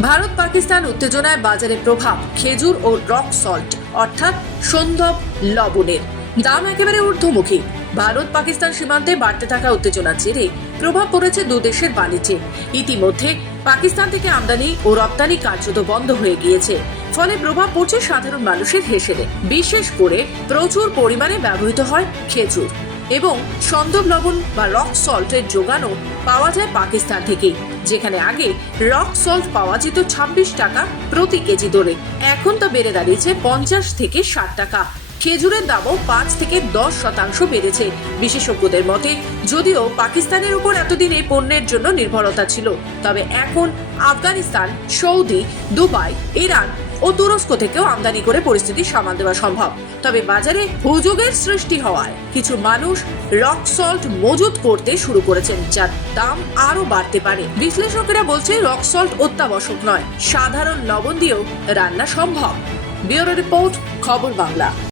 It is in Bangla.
ভারত পাকিস্তান উত্তেজনায় বাজারে প্রভাব, খেজুর ও রক সল্ট, অর্থাৎ সন্দব লবণের। দাম একেবারে ঊর্ধ্বমুখী। ভারত পাকিস্তান সীমান্তে বাড়তে থাকা উত্তেজনার জেরে প্রভাব পড়েছে দু দেশের বাণিজ্যে। ইতিমধ্যে পাকিস্তান থেকে আমদানি ও রপ্তানি কার্যত বন্ধ হয়ে গিয়েছে। ফলে প্রভাব পড়ছে সাধারণ মানুষের হেসেলে। বিশেষ করে প্রচুর পরিমাণে ব্যবহৃত হয় খেজুর। এবং সন্দব লবণ বা রক সল্টের যোগানও পাওয়া যায় পাকিস্তান থেকে, যেখানে আগে রক সল্ট পাওয়া যেত ছাব্বিশ টাকা প্রতি কেজি দরে। এখন তা বেড়ে দাঁড়িয়েছে পঞ্চাশ থেকে ষাট টাকা। খেজুরের দামও পাঁচ থেকে দশ শতাংশ বেড়েছে। বিশেষজ্ঞদের মতে, যদিও পাকিস্তানের উপর এতদিন এই পণ্যের জন্য নির্ভরতা ছিল, তবে এখন আফগানিস্তান, সৌদি, দুবাই, ইরান ও তুরস্ক থেকেও আমদানি করে পরিস্থিতি সামাল দেওয়া সম্ভব। তবে বাজারে হুজুগের সৃষ্টি হওয়ায় কিছু মানুষ রক সল্ট মজুত করতে শুরু করেছেন, যার দাম আরও বাড়তে পারে। বিশ্লেষকেরা বলছে, রক সল্ট অত্যাবশ্যক নয়, সাধারণ লবণ দিয়েও রান্না সম্ভব। ব্যুরো রিপোর্ট, খবর বাংলা।